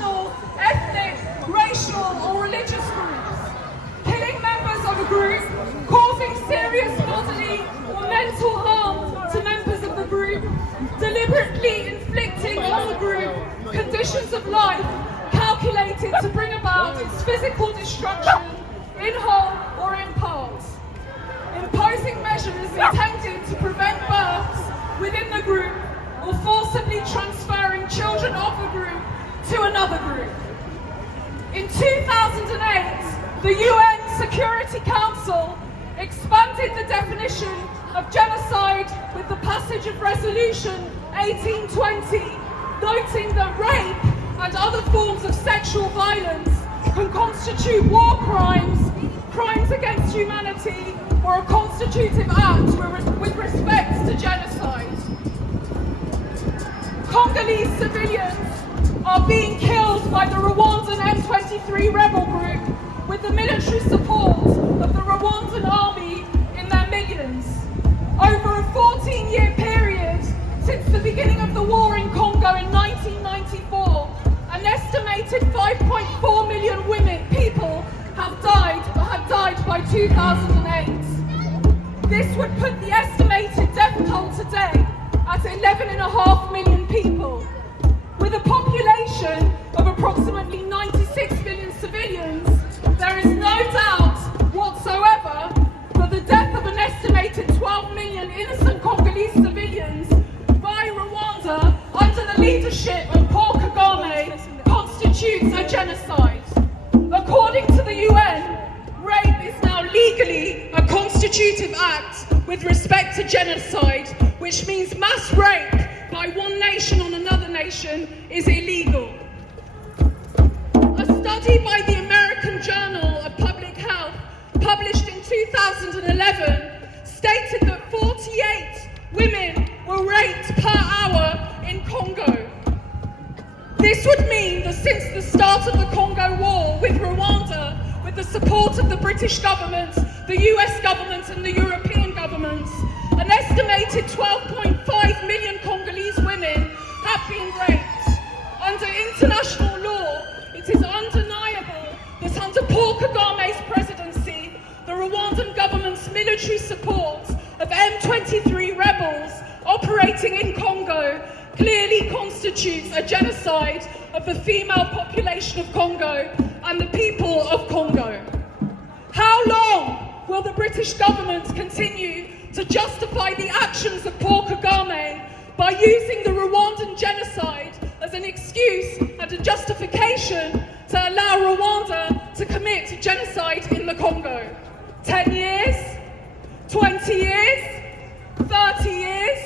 national, ethnic, racial or religious groups, killing members of a group, causing serious bodily or mental harm to members of the group, deliberately inflicting on the group conditions of life calculated to bring about its physical destruction in whole or in part, imposing measures intended to prevent births within the group or forcibly transferring children of the group to another group. In 2008, the UN Security Council expanded the definition of genocide with the passage of Resolution 1820, noting that rape and other forms of sexual violence can constitute war crimes, crimes against humanity, or a constitutive act with respect to genocide. Congolese civilians are being killed by the Rwandan M23 rebel group with the military support of the Rwandan army in their millions. Over a 14-year period since the beginning of the war in Congo in 1994, an estimated 5.4 million people have died by 2008. This would put the estimated death toll today at 11.5 million people. With a population of approximately 96 million civilians, there is no doubt whatsoever that the death of an estimated 12 million innocent Congolese civilians by Rwanda under the leadership of Paul Kagame constitutes a genocide. According to the UN, rape is now legally a constitutive act with respect to genocide, which means mass rape by one nation on another nation is illegal. A study by the American Journal of Public Health, published in 2011, stated that 48 women were raped per hour in Congo. This would mean that since the start of the Congo War with Rwanda, with the support of the British government, the US government and the European governments, an estimated 12.5 million Congolese women have been raped. Under international law, it is undeniable that under Paul Kagame's presidency, the Rwandan government's military support of M23 rebels operating in Congo clearly constitutes a genocide of the female population of Congo and the people of Congo. How long will the British government continue to justify the actions of Paul Kagame by using the Rwandan genocide as an excuse and a justification to allow Rwanda to commit genocide in the Congo? 10 years? 20 years? 30 years?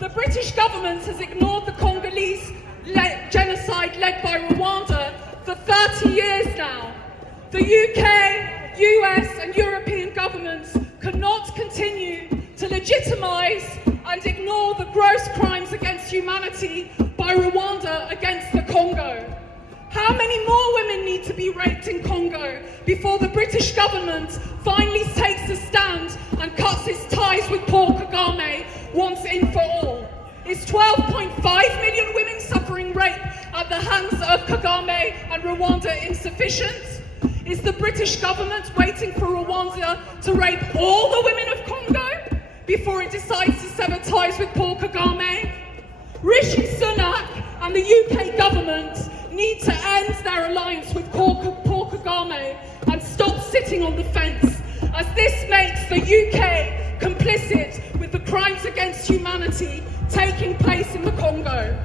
The British government has ignored the Congolese genocide led by Rwanda for 30 years now. The UK, US and European governments cannot continue to legitimise and ignore the gross crimes against humanity by Rwanda against the Congo. How many more women need to be raped in Congo before the British government finally takes a stand and cuts its ties with Paul Kagame once and for all? Is 12.5 million women suffering rape at the hands of Kagame and Rwanda insufficient? Is the British government waiting for Rwanda to rape all the women of Congo before it decides to sever ties with Paul Kagame? Rishi Sunak and the UK government need to end their alliance with Paul Kagame and stop sitting on the fence, as this makes the UK complicit with the crimes against humanity taking place in the Congo.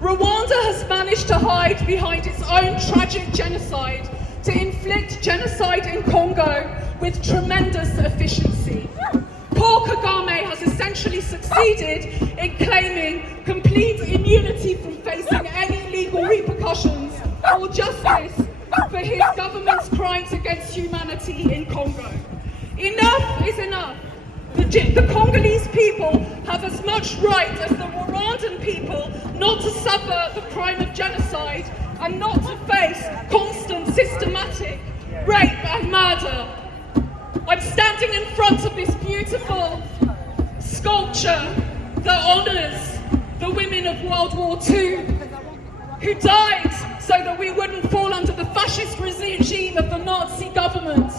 Rwanda has managed to hide behind its own tragic genocide to inflict genocide in Congo with tremendous efficiency. Paul Kagame has essentially succeeded in claiming complete immunity from facing any legal repercussions or justice for his government's crimes against humanity in Congo. Enough is enough. The Congolese people have as much right as the Rwandan people not to suffer the crime of genocide and not to face constant systematic rape and murder. I'm standing in front of this beautiful sculpture that honours the women of World War II who died so that we wouldn't fall under the fascist regime of the Nazi government.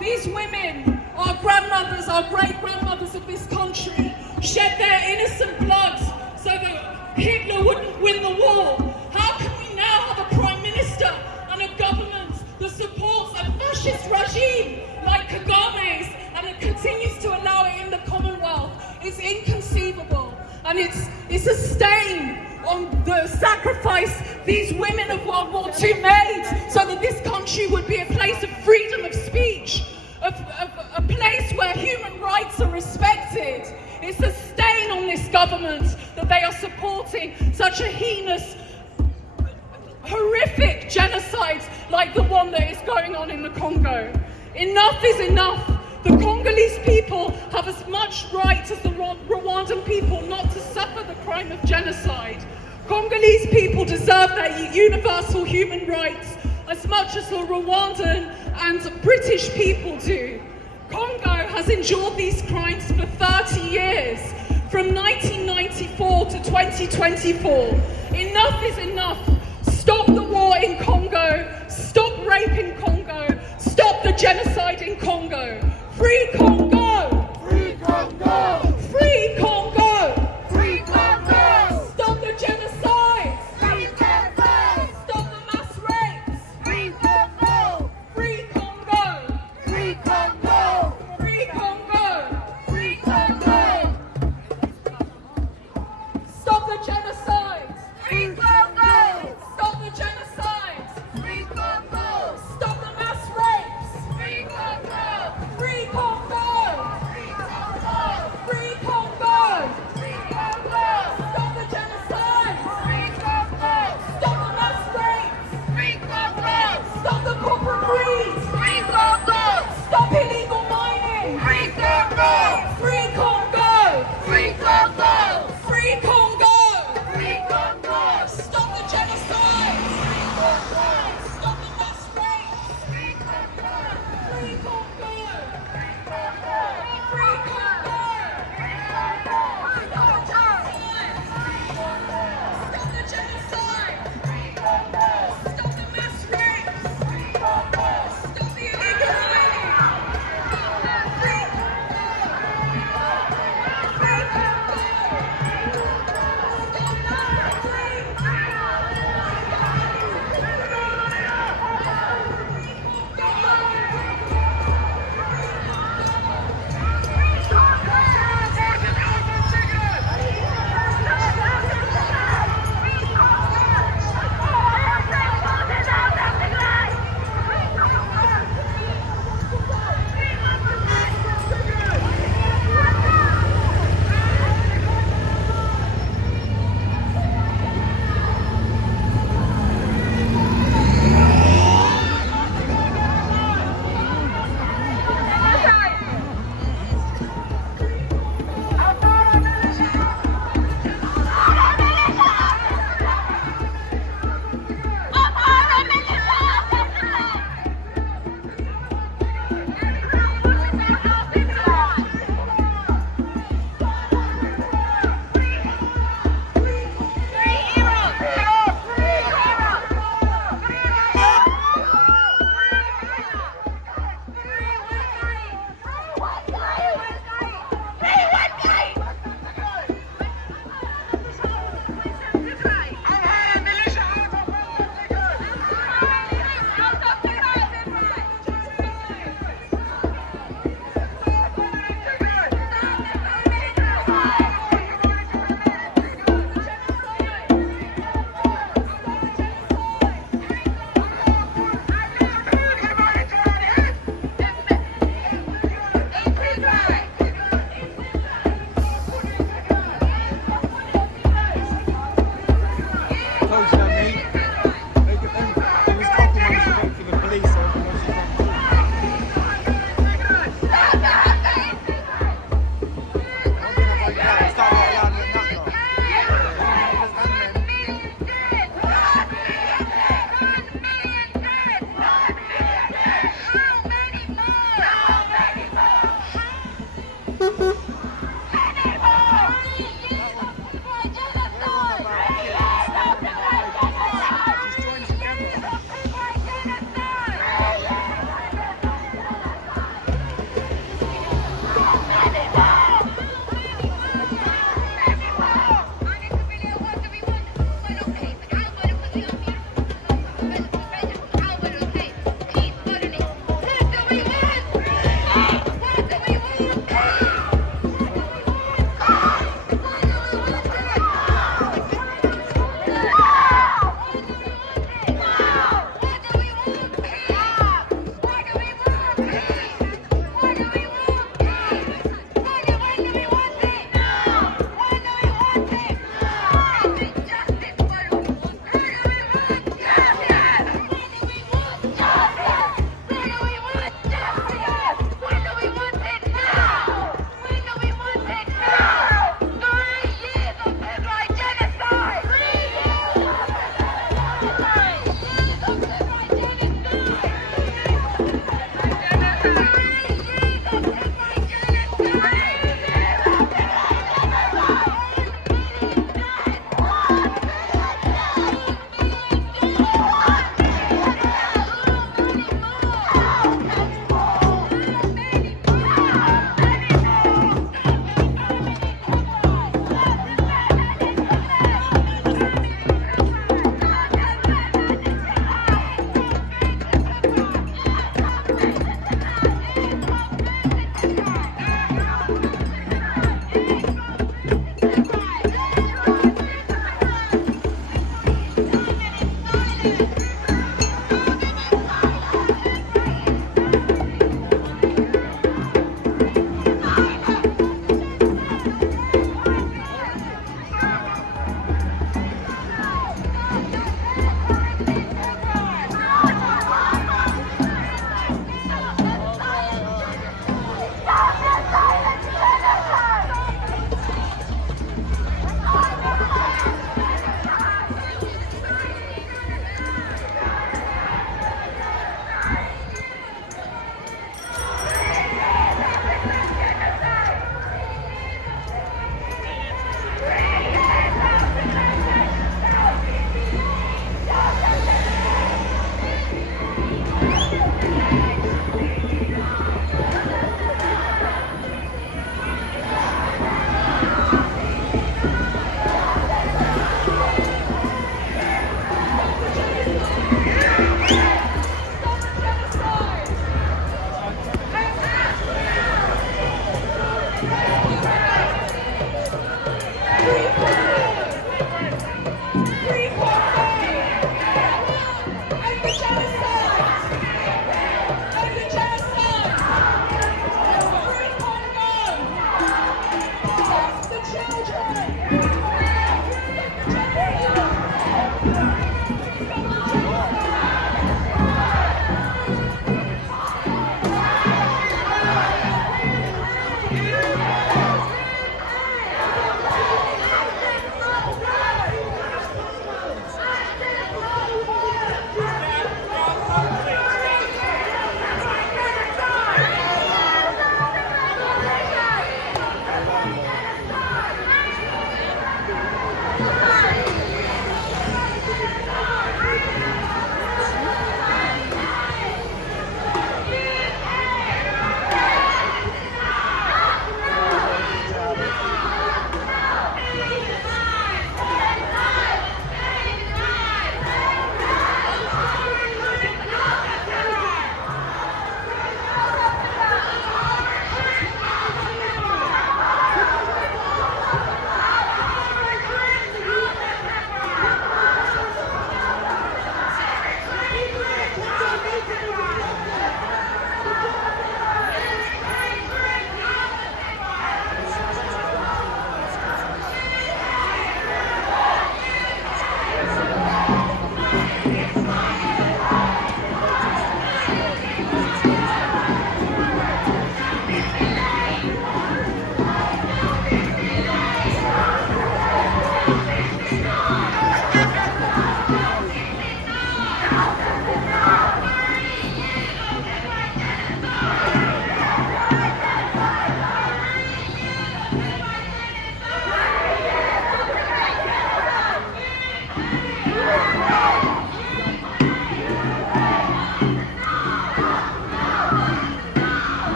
These women, our grandmothers, our great-grandmothers of this country, shed their innocent blood so that Hitler wouldn't win the war. How can we now have a prime minister and a government that supports a fascist regime like Kagame's and it continues to allow it in the Commonwealth? It's inconceivable, and it's a stain on the sacrifice these women of World War II made so that this country would be a place of freedom of speech, a place where human rights are respected. It's a stain on this government that they are supporting such a heinous, horrific genocide like the one that is going on in the Congo. Enough is enough. The Congolese people have as much right as the Rwandan people not to suffer the crime of genocide. Congolese people deserve their universal human rights as much as the Rwandan and British people do. Congo has endured these crimes for 30 years, from 1994 to 2024. Enough is enough. Stop the war in Congo. Stop rape in Congo. Stop the genocide in Congo. Free Congo! Free Congo! Free Congo! Free Congo! Stop the genocide! Free Congo! Stop the mass rapes! Free Congo! Free Congo! Free Congo! Free Congo! Free Congo! Stop the genocide! Free Congo! Stop the genocide! Free Congo! Stop the mass rapes! Free Congo! Free Congo! Free Congo! Free Congo!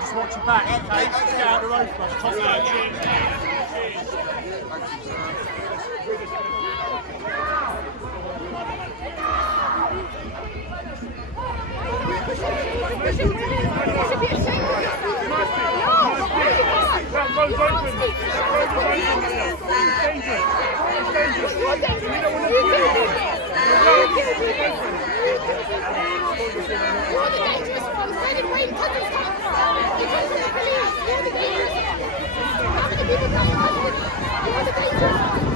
Just watch your back, okay? Just get out of the road for us. Toss that road's open. That road is open. It's dangerous. It's dangerous. We don't want to do it. The road is open. You're the dangerous ones. Where did we come from? Because of the police. You're the dangerous ones. How many people come from? You're the dangerous ones.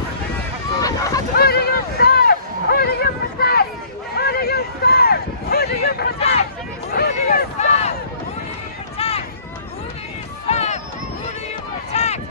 Who do you serve? Who do you protect? Who do you serve? Who do you protect? Who do you serve? Who do you serve? Who do you serve? Who do you protect?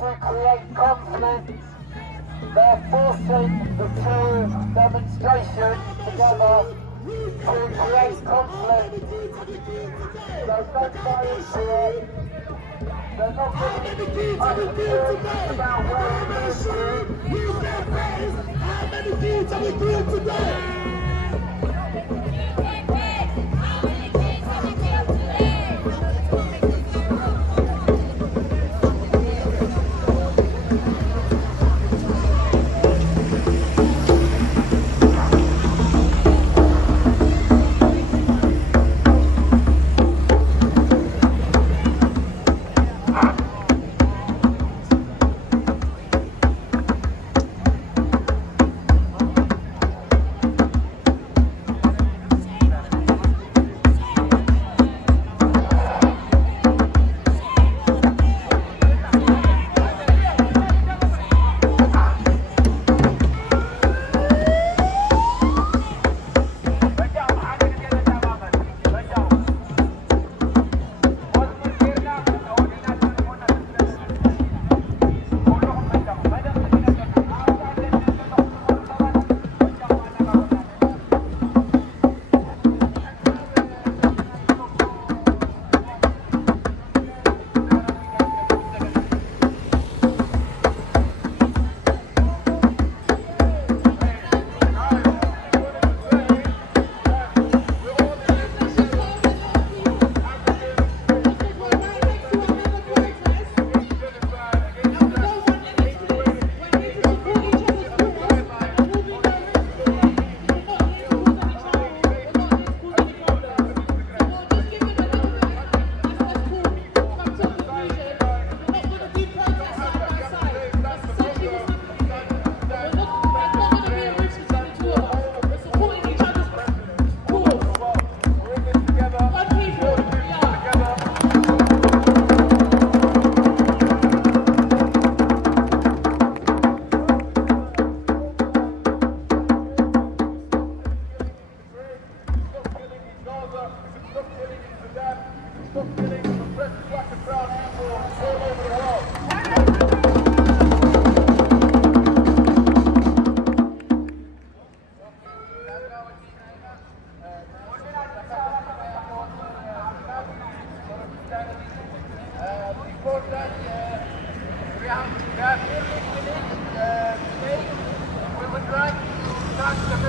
to create conflict. They're forcing the two demonstrations together to create conflict. So don't buy into it. They're not really understood about where it is. How many deeds are we doing today?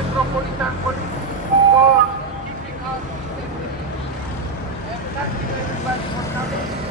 Metropolitan Police for keeping us safely. And thank you everybody for coming.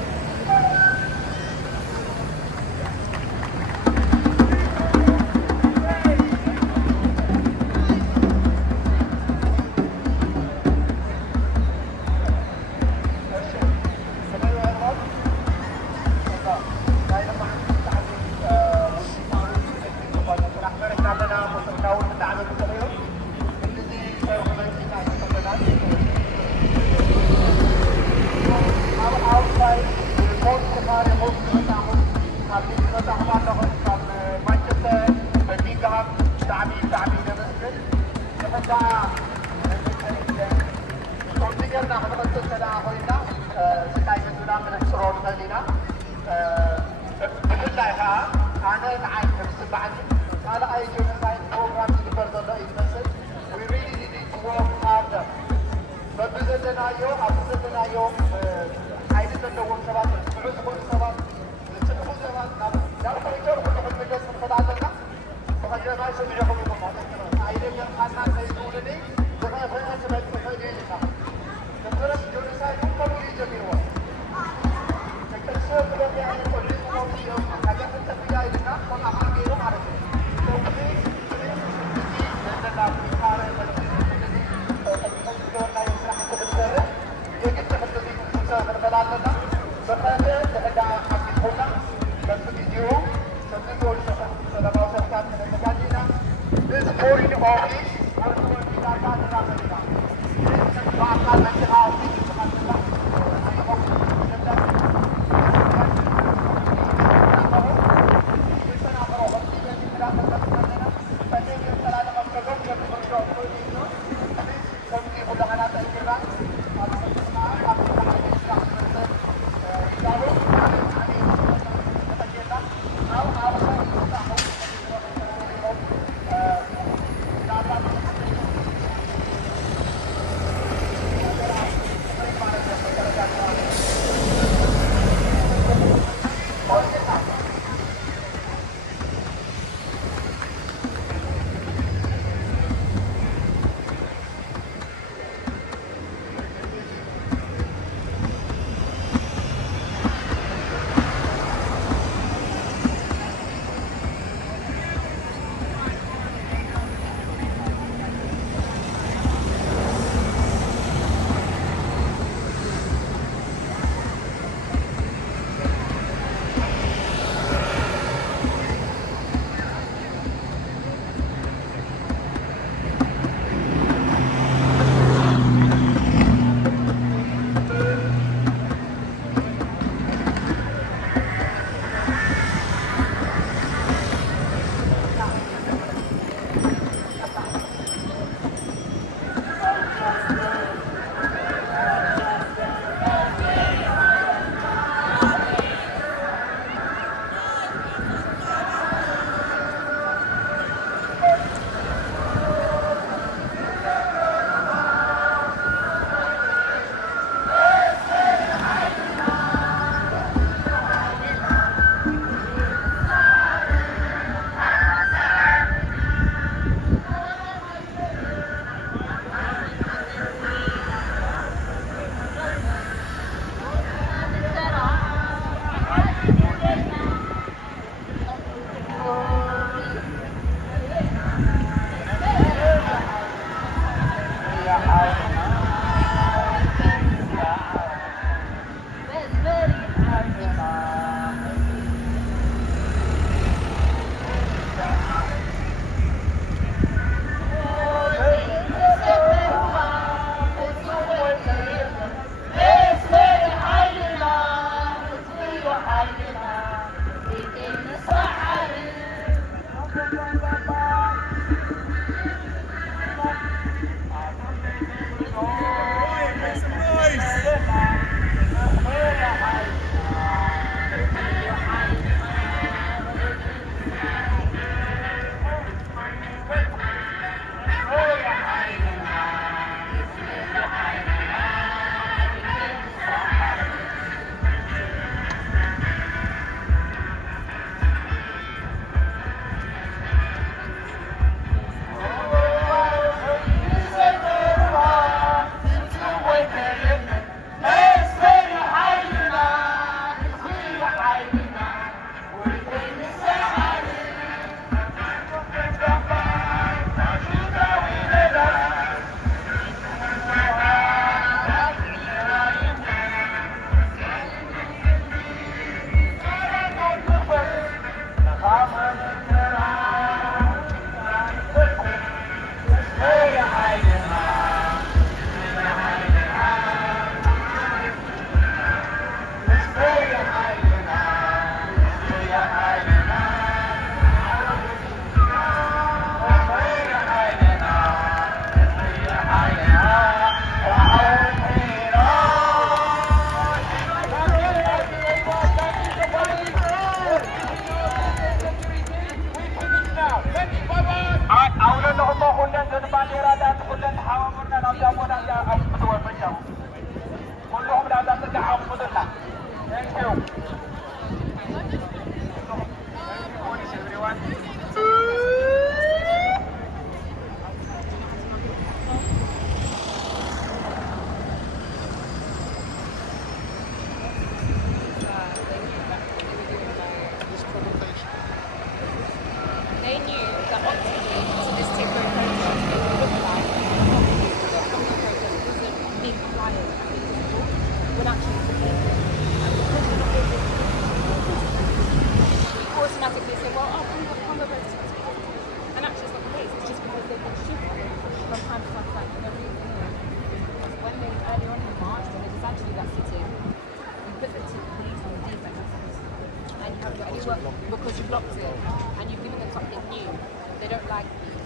flag beat.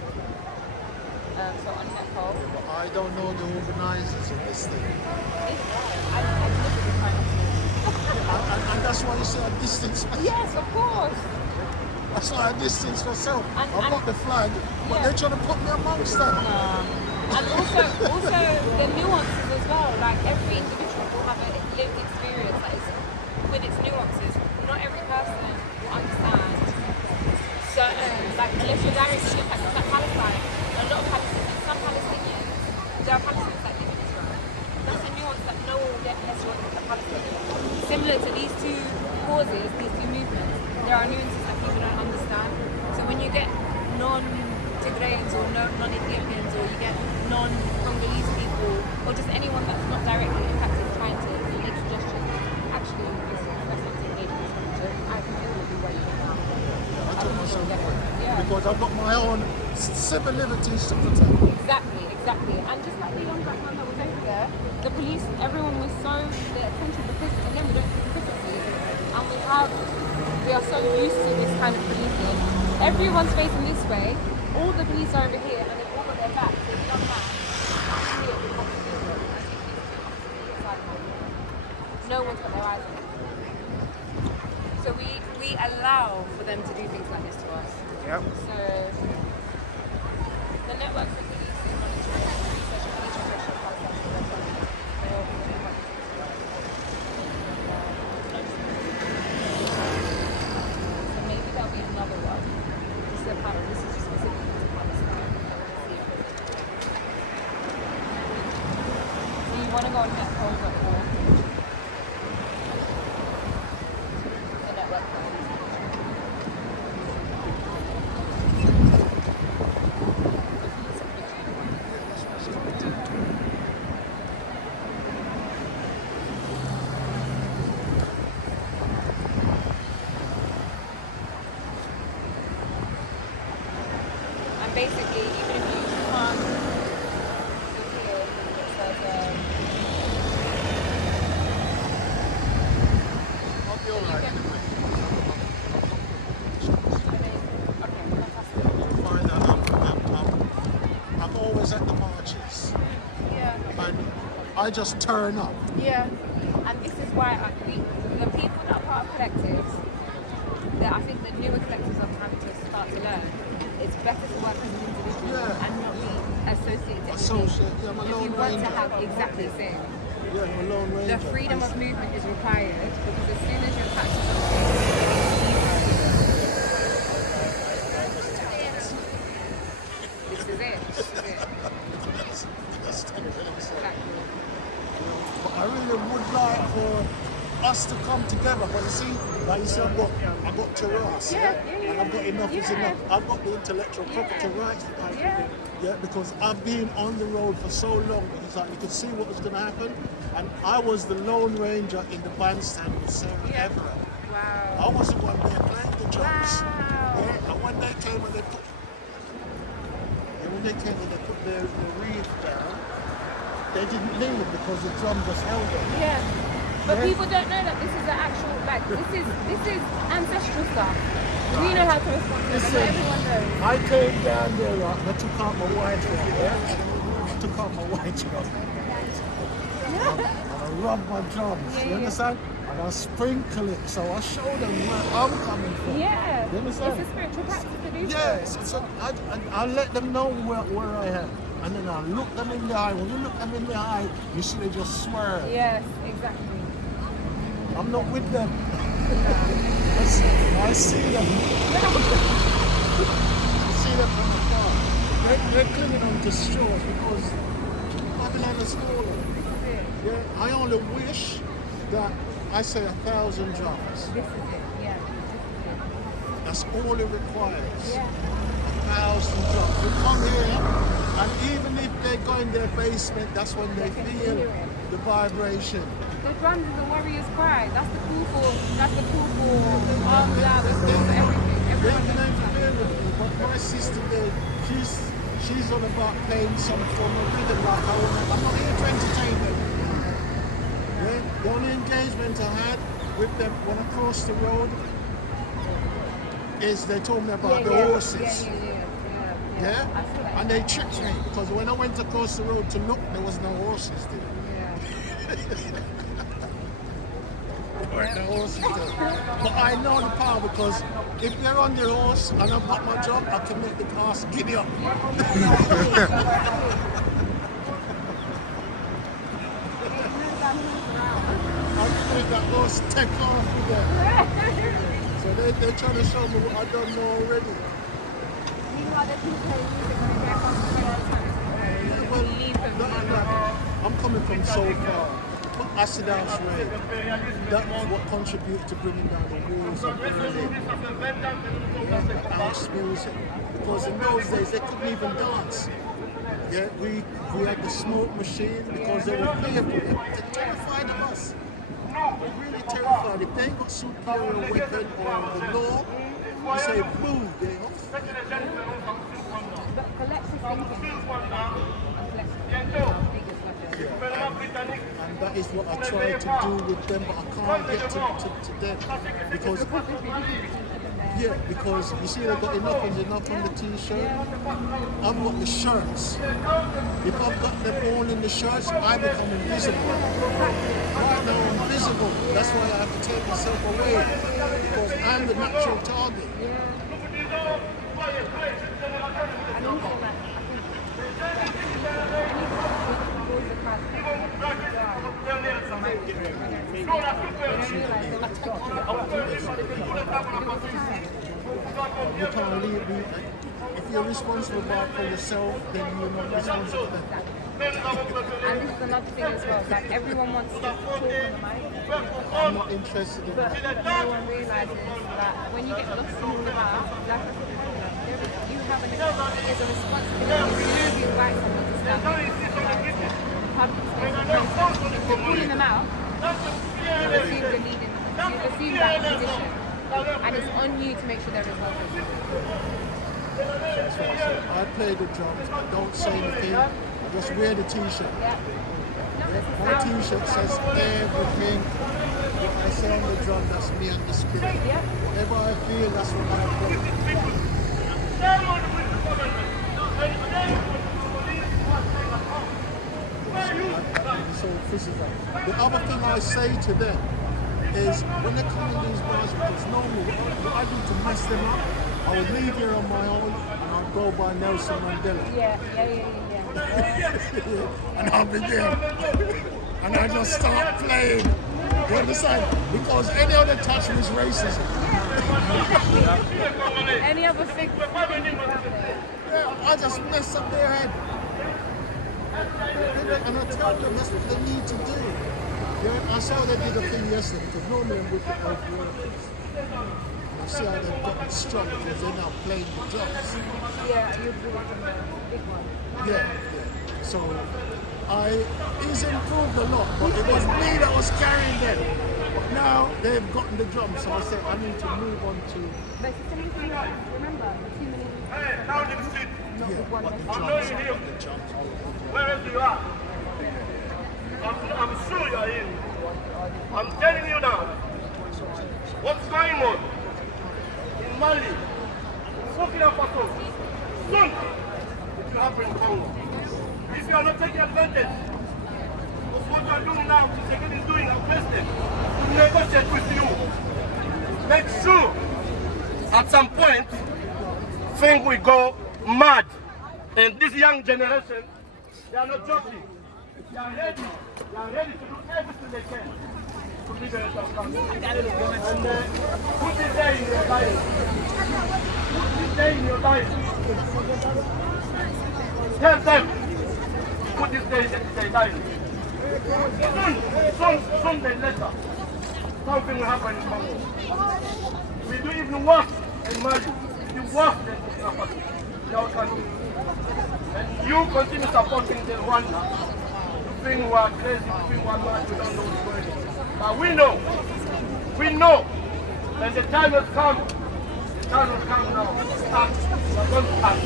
So on Netpol. But I don't know the organisers of this thing. I literally try not to. And that's why you say I distance myself. Yes, of course. That's why I distance myself. And- I've got the flag, but they're trying to put me amongst them. And also the nuances as well. Like every individual will have a lived experience that is with its nuances. Not every person will understand certain, like unless you're directly impacted, like Palestine. A lot of Palestinians, some Palestinians, there are Palestinians that live in Israel. That's a nuance that no one will get unless you're a Palestinian. Similar to these two causes, these two movements, there are nuances that people don't understand. So when you get non-Tigrayans or non-Ethiopians, or you get non-Congolese people, or just anyone that's not directly impacted trying to make suggestions, actually, that's not engagement. So I completely where you get now. I took myself away. Yeah. Because I've got my own civil liberties to protect. Exactly. And just like the young black man that was over there, the police, everyone was so their attention because again we don't see physically, and we are so used to this kind of policing. Everyone's facing this way, all the police are over here, and they've all got their back. So the young man here with what he's doing, no one's got their eyes on him. So we allow for them to do things like this to us. Yep. So the network for policing, monitoring, research, and police repression of Palestinian so maybe there'll be another one. This is a panel. This is just specifically to Palestine. So you want to go on netpol.org. The network for basically, even if you can't fulfill, it says, I'll be alright anyway. okay, fantastic. You'll find that I'm always at the marches. Yeah, And I just turn up. yeah. And this is why the people that are part of collectives, I think the newer collectives are trying to start to learn. It's better to work as an individual and not be associated with people. Yeah, I'm a If lone you want to ranger. have exactly the same. Yeah, I'm a lone ranger. The freedom of movement is required because as soon as you're attached to something, this is it. That's terrible. Exactly. But I really would like for us to come together. But you see, like you said, I've got terrace, and I've got enough is enough. I've got the intellectual property rights. Yeah, because I've been on the road for so long. It's like you could see what was going to happen, and I was the lone ranger in the bandstand with Sarah Everett. Wow. I was the one there playing the drums. Wow. Yeah, and when they came and they put their wreath down, they didn't leave because the drum just held them. Yeah. But people don't know that this is the actual, like, this is ancestral stuff. We know how to respond to it, but not everyone knows. I came down there, right, and I took out my white one, yeah? I took out my white one. And I rubbed my drums, you understand? And I sprinkle it, so I show them where I'm coming from. Yeah. You understand? It's a spiritual practice to do so. Yes, so I let them know where I am. And then I look them in the eye. When you look them in the eye, you see they just swerve. Yes, exactly. I'm not with them. I see them. I see them from afar. They're clinging on to straws because Babylon has fallen. Yeah, I only wish that I say 1,000 drums. This is it, yeah. That's all it requires. Yeah. 1,000 drums. You come here, and even if they go in their basement, that's when they feel the vibration. The drums is a warrior's cry. That's the call for arms out, it's call for everything. They Everyone can knows interfere with me, but my sister there, she's on about playing some form of rhythm like I want. I'm not here to entertain them. Yeah? The only engagement I had with them when I crossed the road is they told me about the horses. Yeah. Yeah? I feel like And they tricked me because when I went across the road to look, there was no horses there. There weren't no horses there. But I know the power because if they're on their horse and I've got my job, I can make the horse giddy up. I can make that horse take off with them. So they're trying to show me what I don't know already. meanwhile, they can play music when they get across the road. Well, Leave them. I'm coming from so far. But acid house raid, that was what contributed to bringing down the walls of Berlin. The house music. Because in those days they couldn't even dance. Yeah, we had the smoke machine because they were fearful. They're terrified of us. They're really terrified. If they ain't got superior weapon or the law, you say boo, they off. But collective thinking is And that is what I try to do with them, but I can't get to them because because you see they've got enough on the t-shirt. I've got the shirts. If I've got them all in the shirts, I become invisible. Right now I'm visible. That's why I have to take myself away because I'm the natural target. You can't leave me. If you're responsible for yourself, then you're not responsible for them. And this is another thing as well, like everyone wants to talk on the mic, I'm not interested in but that. no one realises that when you get lost in all of that, like I said before, you have a responsibility to invite someone to stand up in public space. If you're pulling them out, you assume the leading, you assume that position, and it's on you to make sure they're responsible. That's what I said. I play the drums, I don't say anything, I just wear the t-shirt. My t-shirt says everything. What I say on the drum, that's me and the spirit. Whatever I feel, that's what I feel. So physical. The other thing I say to them is when they come in these bars, because normally what I do to mess them up, I would leave here on my own and I'll go by Nelson Mandela. And I'll be there. And I just start playing. You understand? Because any other touch is racism. Any other thing? Yeah, I just mess up their head. And I tell them that's what they need to do. Yeah, I saw they did a thing yesterday because normally I'm with the both workers. And I see how they've gotten strong because they're now playing the drums. Yeah, you'd be one of the big ones. Yeah. So he's improved a lot, but it was me that was carrying them. But now they've gotten the drums, so I said I need to move on to. But it's the same thing, remember, too many. Hey, down in the street. Yeah, but the I'm drums, knowing you. the drums. Wherever you are. I'm sure you are in. I'm telling you now. What's going on in Mali, Burkina Faso, soon it will happen in Congo. If you are not taking advantage of what you are doing now, Tshisekedi is doing, our president, to negotiate with you. Make sure at some point things will go mad. And this young generation, they are not joking. They are ready to do everything they can to liberate our country. And put this day in your life. Put this day in your life. Tell them, put this day in their life. Soon they later, something will happen in Congo. We do even worse in Mali. The worse than in our country. And you continue supporting the Rwanda. You think we are crazy, you think we are mad, we don't know what's going on. But we know, and the time has come. The time has come now. Act. We are going to act.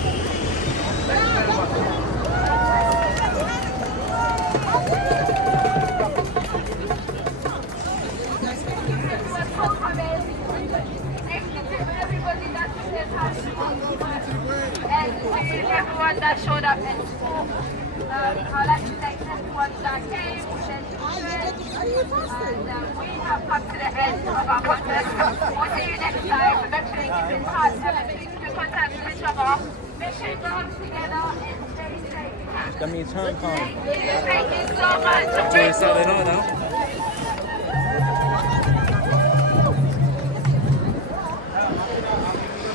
Thank you very much. Everybody that says happy to everyone that showed up and spoke. I'd like to thank everyone that came, sent and we have come to the end of our conference. We'll see you next time. Make sure you keep in touch and keep in contact with each other. Make sure you dance together and stay safe. That means turn calm. Thank you so much. Saturday night now.